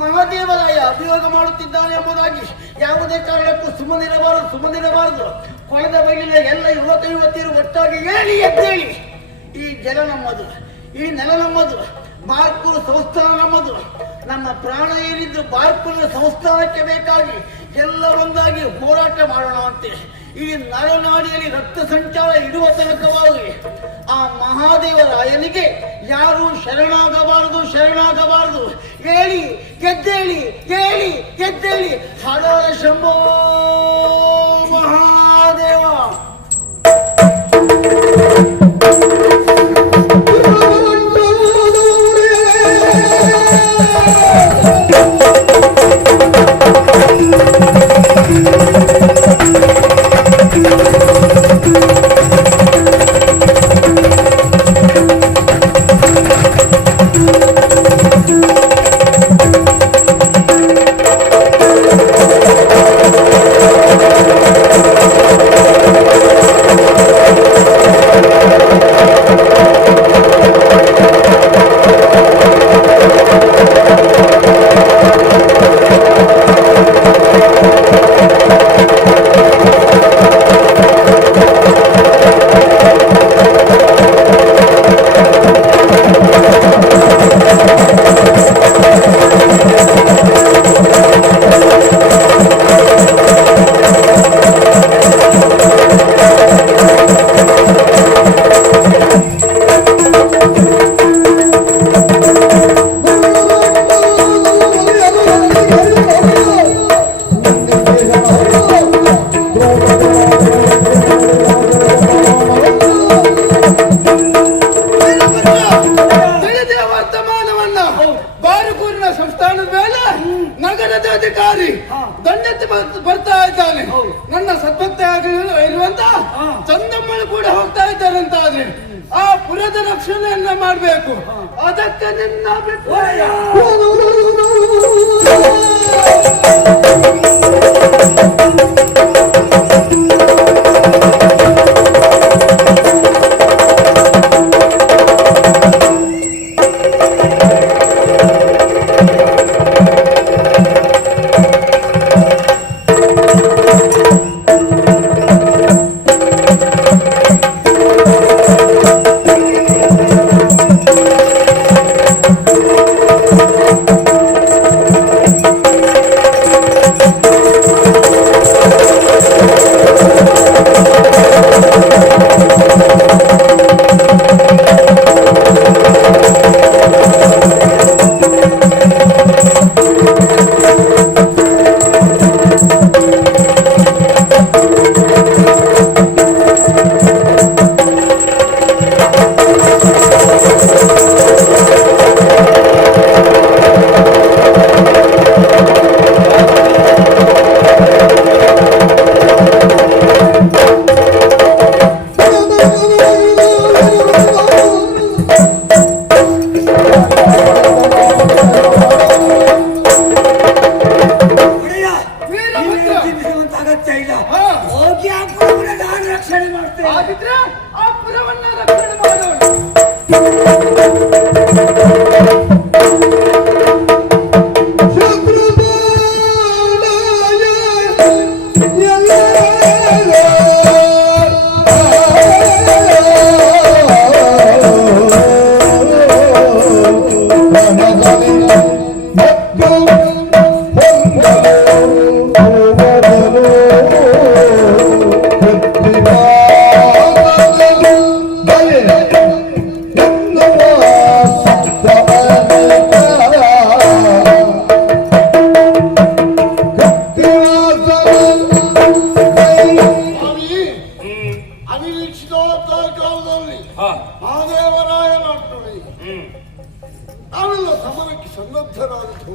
ಮಹಾದೇವರಾಯ ಅಭಿಯೋಗ ಮಾಡುತ್ತಿದ್ದಾನೆ ಎಂಬುದಾಗಿ ಯಾವುದೇ ಕಾರಣಕ್ಕೂ ಸುಮ್ಮನಿರಬಾರದು ಸುಮ್ಮನಿರಬಾರದು. ಕೊಳೆದ ಬೈಲಿನ ಎಲ್ಲ ಯುವತ ಯುವತಿಯರು ಒಟ್ಟಾಗಿ ಹೇಳಿ ಎದ್ದೇಳಿ, ಈ ಜಲ ನಮ್ಮದು, ಈ ನೆಲ ನಮ್ಮದು ಬಾರ್ಕೂರು ಸಂಸ್ಥಾನ ನಮ್ಮದು. ನಮ್ಮ ಪ್ರಾಣ ಏನಿದ್ದು ಬಾರ್ಕೂರಿನ ಸಂಸ್ಥಾನಕ್ಕೆ ಬೇಕಾಗಿ ಎಲ್ಲ ಒಂದಾಗಿ ಹೋರಾಟ ಮಾಡೋಣವಂತೆ ಈ ನರನಾಡಿಯಲ್ಲಿ ರಕ್ತ ಸಂಚಾರ ಇರುವ ತನಕವಾಗಿ ಆ ಮಹಾದೇವರಾಯನಿಗೆ ಯಾರು ಶರಣಾಗಬಾರದು ಶರಣಾಗಬಾರದು. ಹೇಳಿ ಗೆದ್ದೇಳಿ ಹೇಳಿ ಗೆದ್ದೇಳಿ. ಹಡೋರ ಶಂಭೋ. ಆ ಪುರದ ರಕ್ಷಣೆಯನ್ನ ಮಾಡ್ಬೇಕು ಅದಕ್ಕೆ ನಿನ್ನ ಅಭಿಪ್ರಾಯ ಹೋಗಿ ಆ ಪುರವನ್ನು ನಾನು ರಕ್ಷಣೆ ಮಾಡ್ತೇನೆ. ಆ ಪುರವನ್ನ ರಕ್ಷಣೆ ಮಾಡೋಣ. Sen sanat tarantı